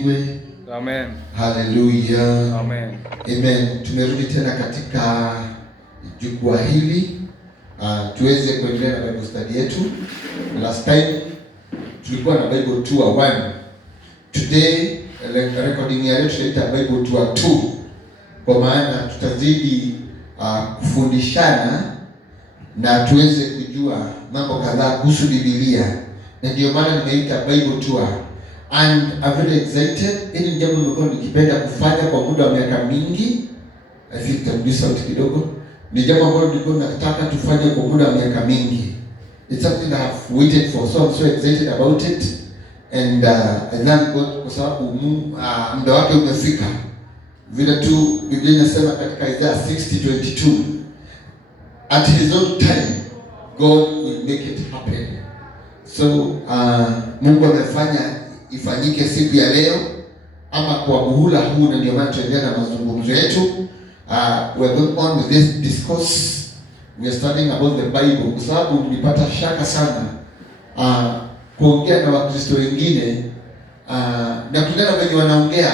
Amen. Hallelujah. Amen. Amen. Tumerudi tena katika jukwaa hili tuweze kuendelea na Bible study yetu. Last time tulikuwa na Bible tour 1. Today recording ya leo tutaita Bible tour 2. Kwa maana tutazidi kufundishana na tuweze kujua mambo kadhaa kuhusu Biblia. Na ndio maana nimeita Bible tour. And I'm very excited. Hili ni jambo nimekuwa nikipenda kufanya kwa muda wa miaka mingi. I think tabii sauti kidogo. Ni jambo ambalo nilikuwa nataka tufanye kwa muda wa miaka mingi. It's something that I've waited for, so I'm so excited about it. And I thank God kwa sababu muda wake umefika. Vile tu Biblia inasema katika Isaiah 60:22, at his own time God will make it happen. So Mungu amefanya ifanyike siku ya leo ama kwa muhula huu, na ndio maana tuendelea na mazungumzo yetu. We're going on with this discourse. We are studying about the Bible kwa sababu nilipata shaka sana kuongea na Wakristo wengine na kulingana wenye wanaongea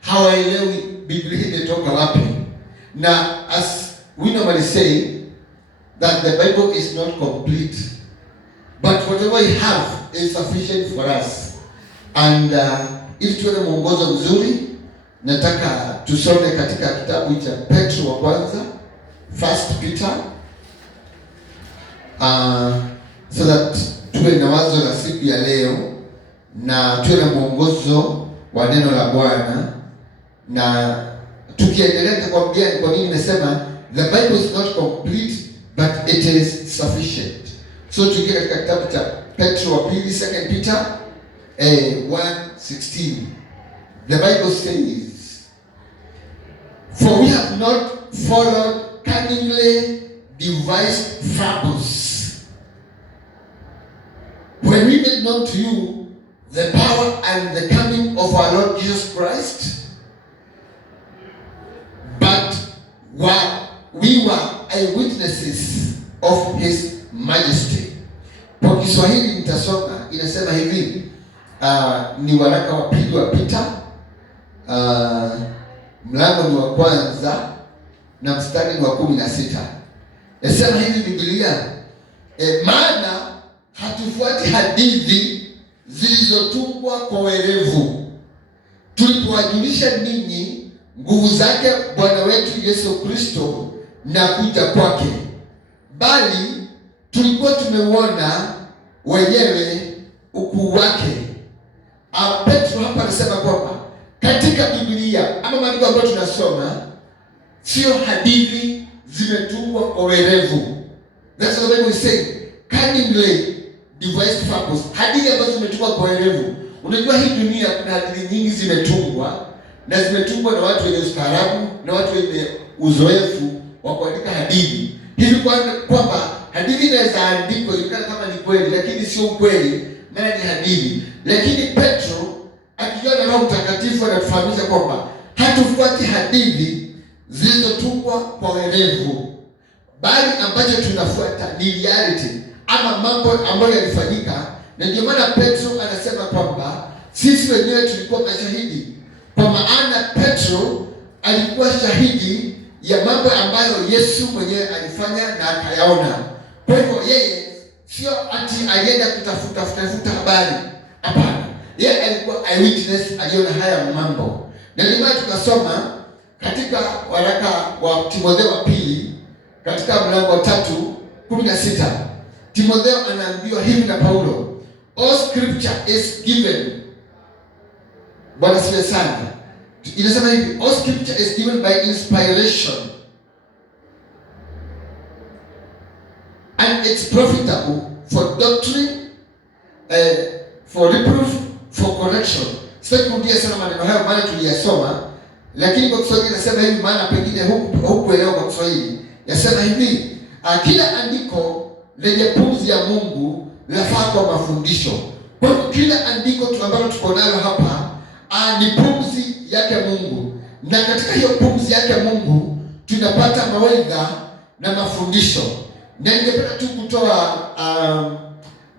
hawaelewi Biblia imetoka wapi. Na as we normally say that the Bible is not complete, but whatever we have is sufficient for us. And ili tuwe na mwongozo mzuri, nataka tusome katika kitabu cha Petro wa kwanza, 1 Peter, so that tuwe na wazo la siku ya leo na tuwe na mwongozo wa neno la Bwana. Na tukiendelea nitakwambia kwa nini nimesema the Bible is not complete but it is sufficient. So tukienda katika kitabu cha Petro wa pili, 2 Peter 1:16. The Bible says, "For we have not followed cunningly devised fables, when we made known to you the power and the coming of our Lord Jesus Christ, but we were eyewitnesses of his majesty." Kwa Kiswahili nitasoma, inasema hivi, ni waraka wa pili wa Peter, mlango ni wa kwanza na mstari ni wa 16. Inasema hivi Biblia, maana hatufuati hadithi zilizotungwa kwa werevu, tulipowajulisha ninyi nguvu zake Bwana wetu Yesu Kristo na kuja kwake, bali tulikuwa tumeuona wenyewe ukuu wake. Petro hapa anasema kwamba katika Biblia ama maandiko ambayo tunasoma sio hadithi zimetungwa kwa werevu. That's what the Bible is saying. Cunningly devised fables. Hadithi ambazo zimetungwa kwa werevu. Unajua hii dunia kuna hadithi nyingi zimetungwa, na zimetungwa na watu wenye ustaarabu na watu wenye uzoefu wa kuandika hadithi. Hivi kwamba hadithi inaweza andikwa ikana kama ni kweli, lakini sio kweli, maana ni hadithi. Lakini Petro akijua na Roho Mtakatifu anatufahamisha kwamba hatufuati hadithi zilizotungwa kwa werevu, bali ambacho tunafuata ni reality ama mambo ambayo yalifanyika. Na ndio maana Petro anasema kwamba sisi wenyewe tulikuwa mashahidi, kwa maana Petro alikuwa shahidi ya mambo ambayo Yesu mwenyewe alifanya na akayaona. Kwa hivyo yeye sio ati alienda kutafuta habari. Hapana. Yeye alikuwa eyewitness, aliona haya mambo. Na ndio maana tukasoma katika waraka wa Timotheo wa pili katika mlango wa 3:16. Timotheo anaambiwa hivi na Paulo, all scripture is given. Bwana sifiwe sana. Inasema hivi, all scripture is given by inspiration and it's profitable for doctrine, for reproof, for correction. Sasa kurudia sana maneno hayo maana tuliyasoma, lakini kwa Kiswahili nasema hivi, maana pengine hukuelewa kwa Kiswahili. Yasema hivi, kila andiko lenye pumzi ya Mungu lafaa kwa mafundisho. Kwa hiyo kila andiko ambalo tuko nalo hapa ni pumzi yake Mungu, na katika hiyo pumzi yake Mungu tunapata mawaidha na mafundisho. Na ningependa tu kutoa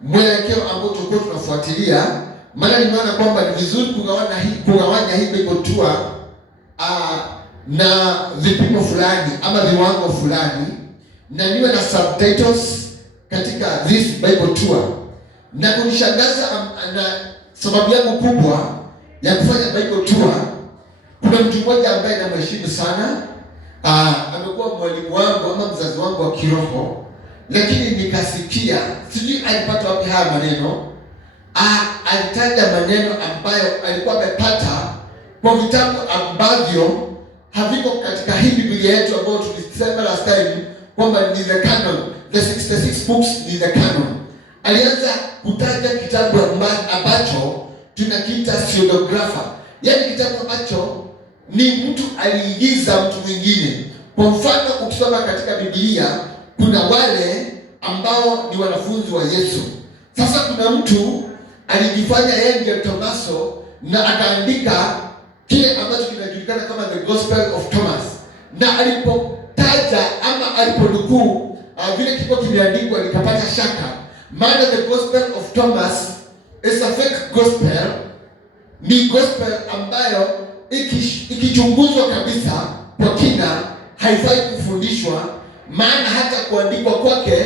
mwelekeo ambao tulikuwa tunafuatilia maana nimeona kwamba ni vizuri kugawanya hii Bible tour na vipimo fulani ama viwango fulani, na niwe na subtitles katika this Bible tour. Na kunishangaza na sababu yangu kubwa ya kufanya Bible tour, kuna mtu mmoja ambaye namheshimu sana, amekuwa mwalimu wangu ama mzazi wangu wa kiroho, lakini nikasikia, sijui alipata wapi haya maneno. Alitaja maneno ambayo alikuwa amepata kwa vitabu ambavyo haviko katika hii Biblia yetu ambayo tulisema last time kwamba ni the canon, the 66 books ni the canon. Alianza kutaja kitabu ambacho tunakiita pseudographer, yaani kitabu ambacho ni mtu aliigiza mtu mwingine. Kwa mfano, ukisoma katika Biblia kuna wale ambao ni wanafunzi wa Yesu. Sasa kuna mtu alijifanya yeye ndiye Tomaso na akaandika kile ambacho kinajulikana kama the Gospel of Thomas, na alipotaja ama aliponukuu vile kiko kimeandikwa, nikapata shaka, maana the Gospel of Thomas is a fake gospel. Ni gospel ambayo ikichunguzwa kabisa kwa kina haifai kufundishwa, maana hata kuandikwa kwake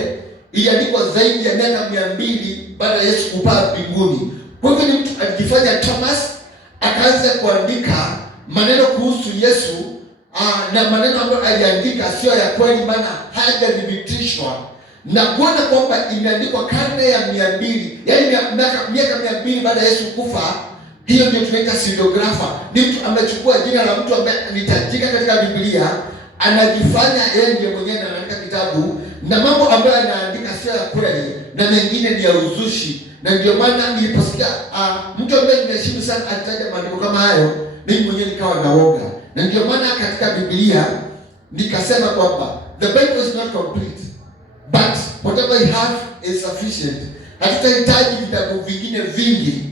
iliandikwa zaidi ya miaka 200 baada ya Yesu kupaa mbinguni. Kwa hivyo ni mtu alijifanya Thomas, akaanza kuandika maneno kuhusu Yesu, na maneno ambayo aliandika sio ya kweli, maana hajathibitishwa, na kuona kwamba imeandikwa karne ya 200, yaani miaka 200 baada ya Yesu kufa. Hiyo ndio tunaita pseudographer. Ni mtu amechukua jina la mtu ambaye anitajika katika Biblia, anajifanya yeye ndiye mwenyewe anaandika kitabu, na mambo ambayo anaandika sio ya kweli na mengine ni ya uzushi. Na ndio maana niliposikia mtu ambaye nimeheshimu sana ataja maandiko kama hayo, mimi mwenyewe nikawa naoga. Na ndio maana katika Biblia nikasema kwamba the Bible is not complete, but whatever you have is sufficient. Hatutahitaji vitabu vingine vingi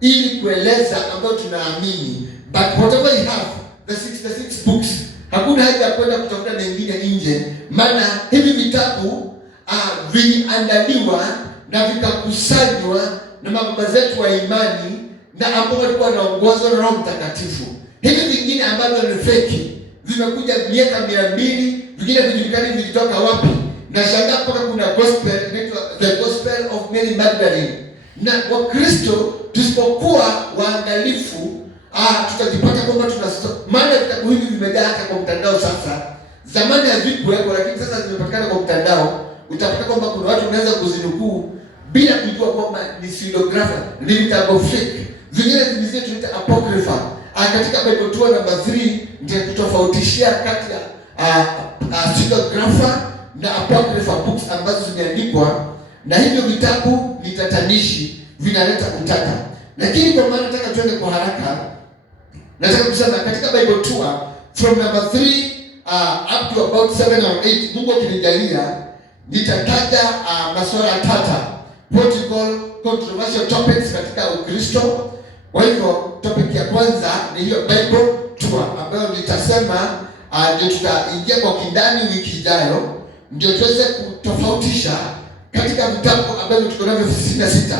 ili kueleza ambayo tunaamini, but whatever you have, the 66 books, hakuna haja ya kwenda kutafuta mengine nje, maana hivi vitabu viliandaliwa na vikakusanywa na mababa zetu wa imani na ambao walikuwa wanaongozwa na Roho Mtakatifu. Hivi vingine ambavyo ni feki vimekuja miaka 200, vingine vijulikani vilitoka wapi. Na shangaa mpaka kuna gospel inaitwa the Gospel of Mary Magdalene. Na Wakristo tusipokuwa waangalifu, tutajipata kwamba maana vitabu hivi vimejaa hata kwa mtandao sasa. Zamani havikuwepo, lakini sasa zimepatikana kwa mtandao. Utapata kwamba kuna watu wanaweza kuzinukuu bila kujua kwamba ni pseudographer, ni vitabu fake. Vingine zingine tunaita apocrypha. Katika Bible tour number 3 ndio kutofautishia kati ya pseudographer na apocrypha books ambazo zimeandikwa, na hivyo vitabu ni tatanishi, vinaleta utata. Lakini kwa maana nataka tuende kwa haraka, nataka kusema katika Bible tour from number 3 up to about 7 or 8, Mungu akinijalia, nitataja masuala tata, what we call controversial topics katika Ukristo. Kwa hivyo topic ya kwanza ni hiyo Bible tour ambayo nitasema ndio tutaingia kwa kindani wiki ijayo, ndio tuweze kutofautisha katika vitabu ambavyo tuko navyo 66,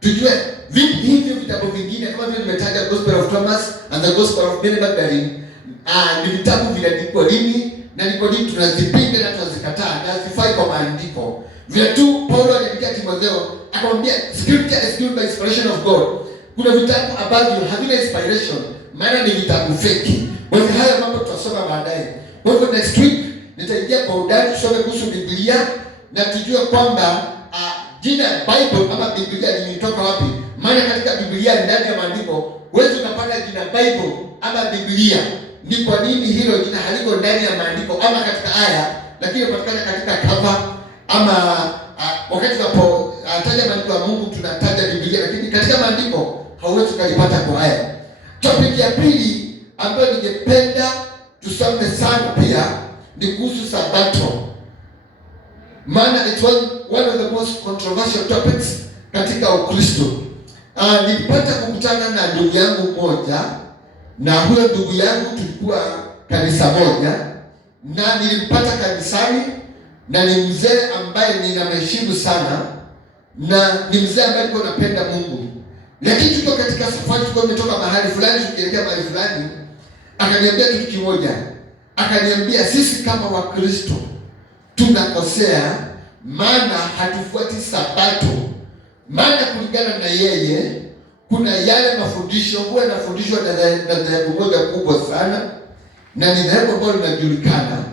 tujue vipi hivyo vitabu vingine kama vile nimetaja Gospel of Thomas and the Gospel of Mary Magdalene, ni vitabu viliandikwa lini na ni kwa nini tunazipinga na tunazikataa na hazifai kwa maandiko. Vile tu Paulo aliandikia Timotheo akamwambia scripture is given by inspiration of God. Kuna vitabu ambavyo havina inspiration, maana ni vitabu fake. Kwa hivyo haya mambo tutasoma baadaye. Kwa hivyo next week nitaingia kwa undani, tusome kuhusu Biblia na tujue kwamba jina Bible ama Biblia limetoka wapi. Maana katika Biblia ndani ya maandiko huwezi ukapata jina Bible ama Biblia. Ni kwa nini hilo jina haliko ndani ya maandiko ama katika aya, lakini inapatikana katika cover ama wakati tunapotaja maandiko ya Mungu tunataja Biblia, lakini katika maandiko hauwezi kulipata kwa aya. Topic ya pili ambayo ningependa tusome sana pia ni kuhusu Sabato. Maana it's one of the most controversial topics katika Ukristo. Nilipata kukutana na ndugu yangu mmoja, na huyo ndugu yangu tulikuwa kanisa moja, na nilimpata kanisani, na ni mzee ambaye ninamheshimu sana, na ni mzee ambaye alikuwa anapenda Mungu. Lakini tuko katika safari, tuko tumetoka mahali fulani tukielekea mahali fulani, akaniambia kitu kimoja. Akaniambia sisi kama Wakristo tunakosea, maana hatufuati Sabato. Maana kulingana na yeye, kuna yale mafundisho huwa yanafundishwa na dhehebu moja kubwa sana, na ni dhehebu ambalo linajulikana,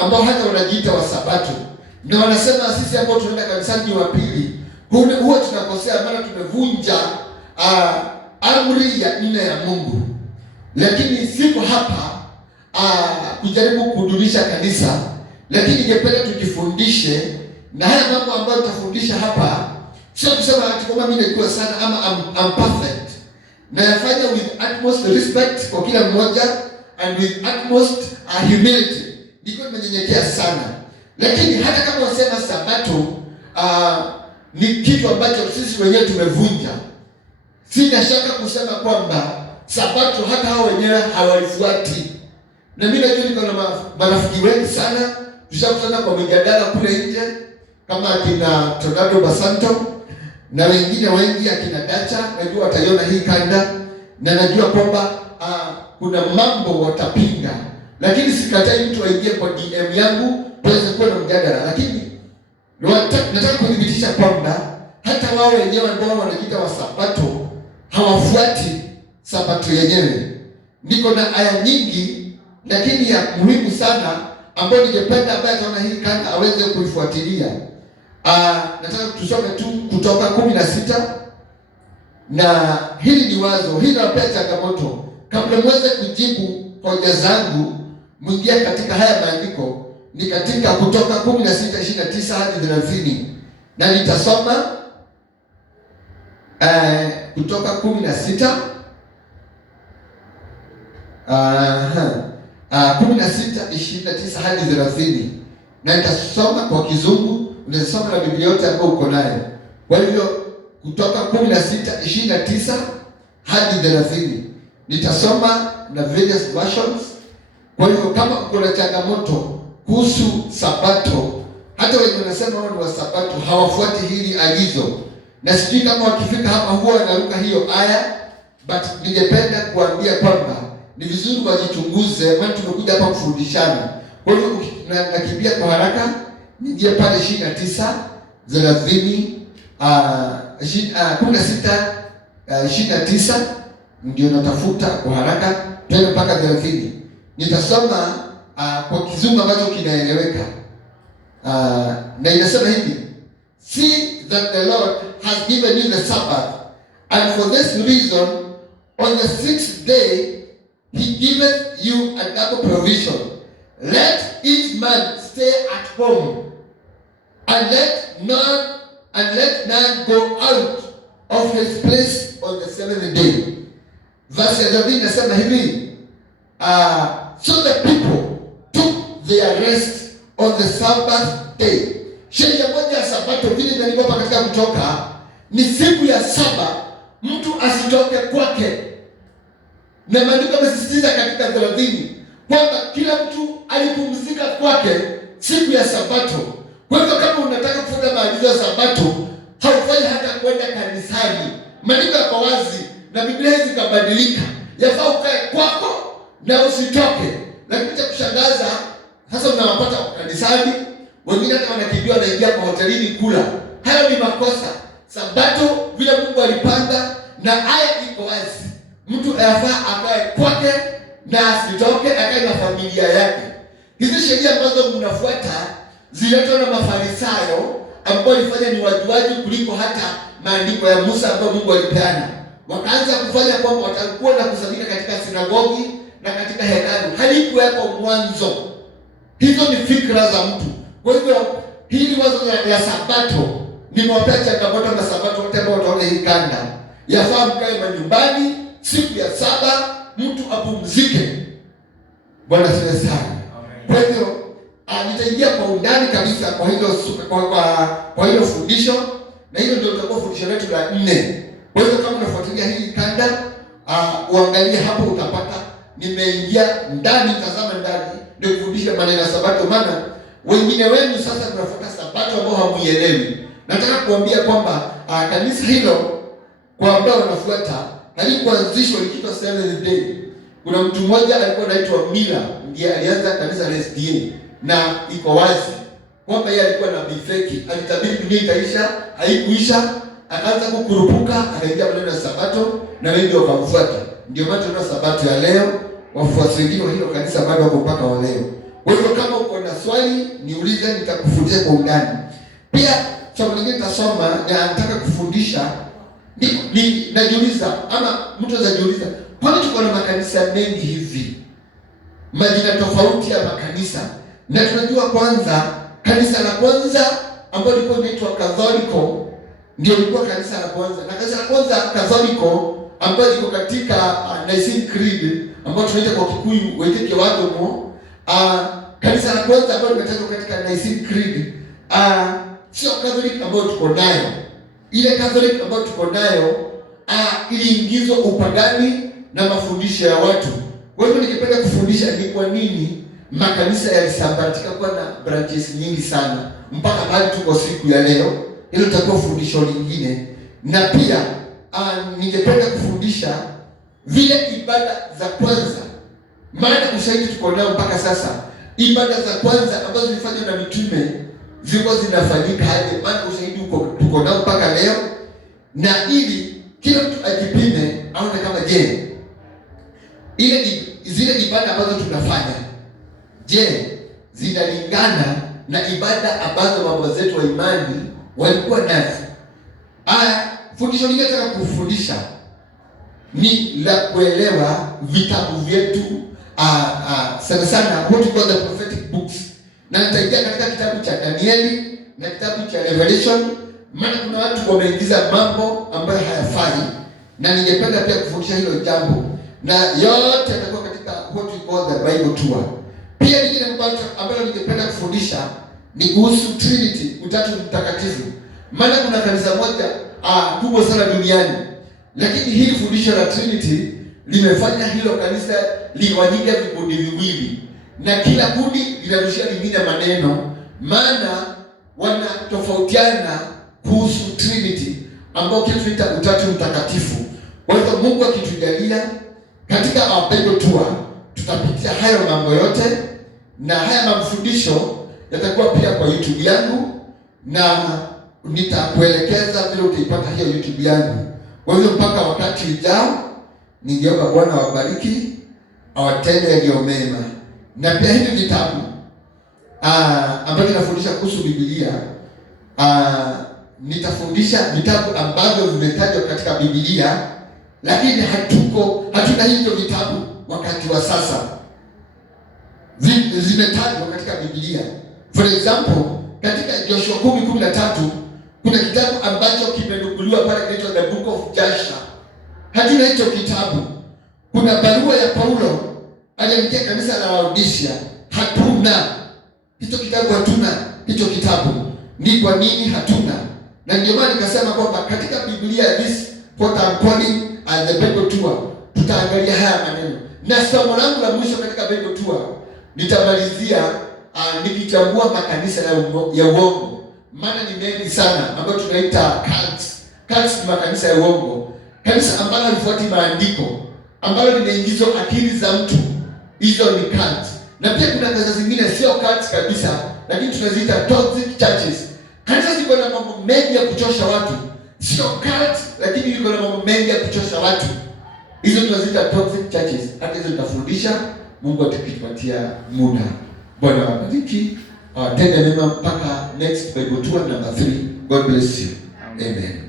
ambao hata wanajiita wa Sabato, na wanasema sisi ambao tunaenda kanisani Jumapili huwa tunakosea, maana tumevunja amri ya 4 ya Mungu. Lakini siko hapa kujaribu kudunisha kanisa, lakini ningependa tujifundishe, na haya mambo ambayo tutafundisha hapa sio kusema ati kama mimi najua sana ama I'm perfect. Na yafanya with utmost respect kwa kila mmoja and with utmost humility. Niko nimenyenyekea sana. Lakini hata kama wasema Sabato ni kitu ambacho sisi wenyewe tumevunja, sina shaka kusema kwamba Sabato hata hao wenyewe hawaifuati. Na mimi najua niko na marafiki wengi sana, tushakutana kwa mijadala kule nje, kama akina Tornado Basanto na wengine wengi, akina Dacha, najua wataiona hii kanda, na najua kwamba kuna mambo watapinga. Lakini sikatai mtu aingie kwa DM yangu tuweze kuwa na mjadala, lakini nataka kudhibitisha kwamba hata wao wenyewe ambao wanajiita wa Sabato hawafuati Sabato yenyewe. Niko na aya nyingi, lakini ya muhimu sana ambayo ningependa ambaye ataona hii kanda aweze kuifuatilia. Nataka tusome tu Kutoka 16, na hili ni wazo, hili napea changamoto. Kabla mweze kujibu hoja zangu, mwingia katika haya maandiko. Ni katika Kutoka 16:29 hadi 30, na nitasoma Kutoka 16 16:29 hadi 30, na nitasoma kwa Kizungu. Unasoma na Biblia yote ambayo uko nayo. Kwa hivyo Kutoka 16:29 hadi 30 nitasoma na various versions. Kwa hivyo kama uko na changamoto kuhusu Sabato, hata wenye wanasema wao ni wa Sabato hawafuati hili agizo, na sijui kama wakifika hapa huwa wanaruka hiyo aya, but ningependa kuambia kwamba ni vizuri wajichunguze, maana tumekuja hapa kufundishana. Kwa hivyo nakimbia kwa haraka, niingie pale 29 30 16 29 ndio natafuta kwa haraka, twende mpaka 30. Nitasoma kwa Kizungu ambacho kinaeleweka, na inasema hivi: See that the Lord has given you the Sabbath, and for this reason on the 6th day He giveth you a double provision. Let each man stay at home, and let none go out of his place on the 7th day. Verse 11 inasema hivi: so the people took their rest on the Sabbath day. Sheria moja ya Sabato vile imeandikwa katika Kutoka ni siku ya saba mtu asitoke kwake, na maandiko yamesisitiza katika 30 kwamba kila mtu alipumzika kwake siku ya Sabato. Kwa hivyo kama unataka kufuata maagizo ya Sabato, haufai hata kwenda kanisani. Maandiko yako wazi na Biblia hizi zikabadilika, yafaa ukae kwako na usitoke. Lakini cha kushangaza sasa unawapata kanisani, wengine hata wanakimbia wanaingia kwa hotelini kula. Hayo ni makosa. Sabato vile Mungu alipanga, na aya iko wazi, mtu yafaa akae kwake na asitoke, akae na familia yake. Hizi sheria ambazo mnafuata ziletwa na Mafarisayo ambao walifanya ni wajuaji kuliko hata maandiko ya Musa ambayo Mungu alipeana. Wakaanza kufanya kwamba watakuwa na kusanyika katika sinagogi na katika hekalu. Halikuwepo mwanzo. Hizo ni fikra za mtu. Kwa hivyo hili wazo la Sabato, nimewapea changamoto na Sabato wote ambao wataona hii kanda. Yafaa mkae manyumbani siku ya saba, mtu apumzike. Bwana asifiwe sana. Kwa hivyo nitaingia kwa undani kabisa kwa hilo fundisho, na hilo ndio litakuwa fundisho letu la 4. Kwa hivyo kama unafuatilia hii kanda, uangalie hapo, utapata nimeingia ndani, tazama ndani, ndio kufundisha maneno ya Sabato. Maana wengine wenu sasa tunafuata Sabato ambao hamuielewi. Nataka kuambia kwamba kanisa hilo kwa ambao wanafuata, halikuanzishwa likiitwa Seventh Day. Kuna mtu mmoja alikuwa anaitwa Miller, ndiye alianza kanisa la SDA, na iko wazi kwamba yeye alikuwa na bifeki. Alitabiri dunia itaisha, haikuisha, akaanza kukurupuka, akaingia maneno ya Sabato na wengi wakamfuata. Ndio maana tuna Sabato ya leo, wafuasi wengine wa hilo kanisa bado wako mpaka wa leo. Kwa hivyo kama uko na swali niulize, nitakufundisha kwa undani. Pia somo lingine nitasoma na nataka kufundisha ni najiuliza, ama mtu anaweza jiuliza, kwani tuko na makanisa mengi hivi? Majina tofauti ya makanisa. Na tunajua kwanza kanisa la kwanza ambalo lilikuwa linaitwa Catholico ndio lilikuwa kanisa la kwanza. Na kanisa la kwanza Catholico ambalo liko katika Nicene Creed ambalo tunaita kwa Kikuyu Weteke Wadomo, kanisa la kwanza ambalo limetajwa katika Nicene Creed sio Catholic ambayo tuko nayo. Ile Catholic ambayo tuko nayo iliingizwa upagani na mafundisho ya watu. Kwa hivyo nikipenda kufundisha ni kwa nini makanisa yalisambaratika kwa na branches nyingi sana mpaka hadi tuko siku ya leo. Hilo litakuwa fundisho lingine. Na pia ningependa kufundisha vile ibada za kwanza, maana ushahidi tuko nao mpaka sasa. Ibada za kwanza ambazo zilifanywa na mitume zilikuwa zinafanyika aje? Maana ushahidi tuko nao mpaka leo, na ili kila mtu ajipime aone kama je, zile ibada ambazo tunafanya, je, zinalingana na ibada ambazo baba zetu wa imani walikuwa nazo? Fundisho lingine nataka kufundisha ni la kuelewa vitabu vyetu, sana sana what we call the prophetic books. Na nitaingia katika kitabu cha Danieli na kitabu cha Revelation, maana kuna watu wameingiza mambo ambayo hayafai, na ningependa pia kufundisha hilo jambo, na yote yatakuwa katika what we call the Bible tour. Pia lingine ambalo ningependa kufundisha ni kuhusu Trinity, Utatu Mtakatifu. Maana kuna kanisa moja kubwa sana duniani, lakini hili fundisho la Trinity limefanya hilo kanisa ligawanyike vikundi viwili, na kila kundi linarushia lingine maneno, maana wanatofautiana kuhusu Trinity ambao kitu Utatu Mtakatifu. Kwa hivyo Mungu akitujalia katika our Bible tour tutapitia hayo mambo yote, na haya mafundisho yatakuwa pia kwa YouTube yangu, na nitakuelekeza vile utaipata hiyo YouTube yangu. Kwa hivyo mpaka wakati ujao, ningeomba Bwana awabariki, awatende yaliyo mema. Na pia hivi vitabu ambavyo ninafundisha kuhusu Biblia, nitafundisha vitabu ambavyo vimetajwa katika Biblia, lakini hatuna hivyo vitabu wakati wa sasa. Zimetajwa katika Biblia. For example, katika Joshua 10:13 kuna kitabu ambacho kimenukuliwa pale kinaitwa The Book of Joshua. Hatuna hicho kitabu. Kuna barua ya Paulo aliandikia kanisa la Laodikia. Hatuna hicho kitabu, hatuna hicho kitabu. Ni kwa nini hatuna? Na ndio maana nikasema kwamba katika Biblia, this what I'm calling as the Bible tour, tutaangalia haya maneno. Na somo langu la mwisho katika Bible tour nitamalizia nikichambua makanisa ya uongo. Maana ni mengi sana ambayo tunaita cults. Cults ni makanisa ya uongo. Kanisa ambalo halifuati maandiko, ambalo linaingizwa akili za mtu, hizo ni cults. Na pia kuna kanisa zingine sio cults kabisa, lakini tunaziita toxic churches. Kanisa ziko na mambo mengi ya kuchosha watu. Sio cults, lakini ziko na mambo mengi ya kuchosha watu. Hizo tunaziita toxic churches. Hata hizo tutafundisha Mungu atatupatia muda. Bwana wabariki. Tenda mema mpaka next Bible tour number 3. God bless you. Amen.